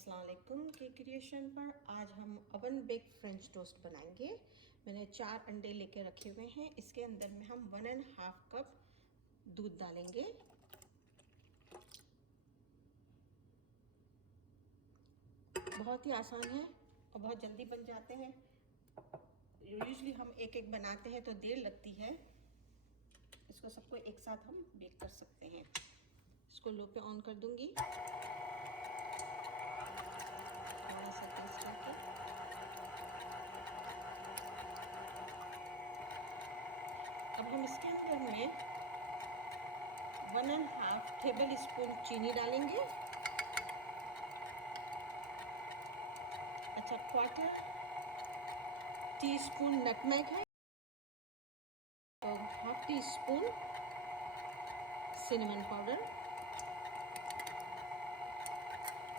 अस्सलाम वालेकुम के क्रिएशन पर आज हम ओवन बेक फ्रेंच टोस्ट बनाएंगे। मैंने 4 अंडे लेके रखे हुए हैं। इसके अंदर में हम 1.5 कप दूध डालेंगे। बहुत ही आसान है और बहुत जल्दी बन जाते हैं। यूजुअली हम एक एक बनाते हैं तो देर लगती है। इसको सबको एक साथ हम बेक कर सकते हैं। इसको लो पे ऑन कर दूंगी। थोड़ा सा तेज करके अब हम इसके अंदर में 1.5 टेबल स्पून चीनी डालेंगे। अच्छा, 1/4 टीस्पून नटमेग है और 1/2 टीस्पून सिनेमन पाउडर।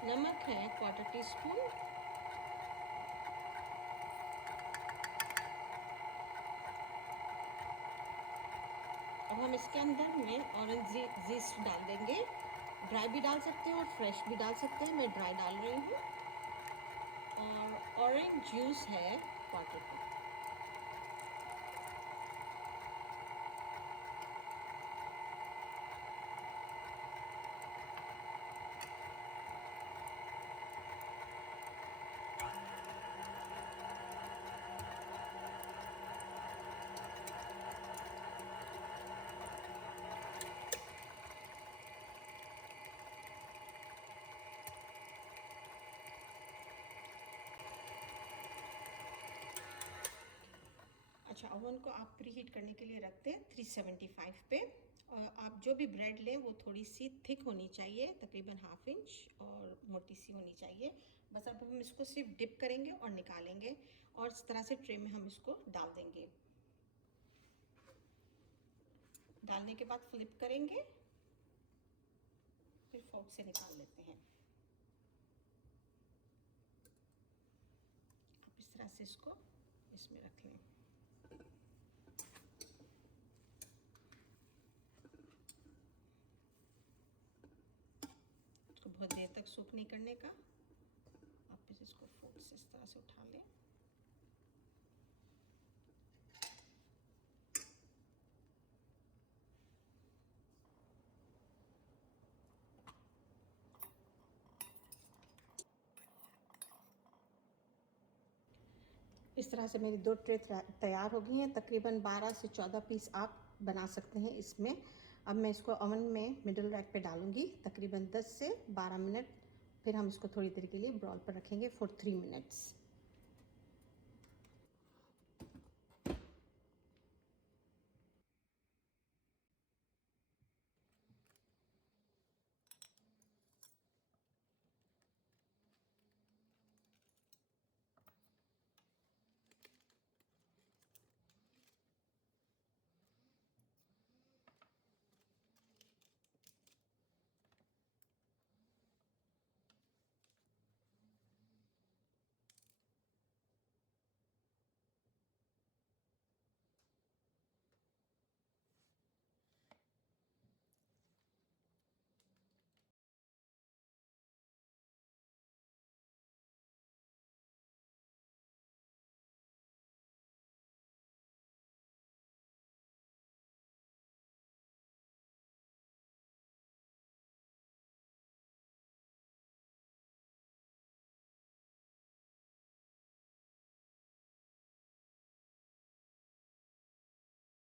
नमक है 1/4 टीस्पून। अब हम इसके अंदर में ऑरेंज जीस्ट डाल देंगे। ड्राई भी डाल सकते हैं और फ्रेश भी डाल सकते हैं। मैं ड्राई डाल रही हूँ। और ऑरेंज जूस है 1/4 कप। अच्छा, ओवन को आप प्रीहीट करने के लिए रखते हैं 375 पे। और आप जो भी ब्रेड लें वो थोड़ी सी थिक होनी चाहिए, तकरीबन 1/2 इंच, और मोटी सी होनी चाहिए। बस अब हम इसको सिर्फ डिप करेंगे और निकालेंगे और इस तरह से ट्रे में हम इसको डाल देंगे। डालने के बाद फ्लिप करेंगे, फिर फोर्क से निकाल लेते हैं। आप इस तरह से इसको इसमें रख लें। इसको बहुत देर तक सूख नहीं करने का। आप फिर इसको फोर्क से इस तरह से उठा लें। इस तरह से मेरी 2 ट्रे तैयार हो गई हैं। तकरीबन 12 से 14 पीस आप बना सकते हैं इसमें। अब मैं इसको ओवन में मिडल रैक पे डालूंगी तकरीबन 10 से 12 मिनट। फिर हम इसको थोड़ी देर के लिए ब्राउन पर रखेंगे फॉर 3 मिनट्स।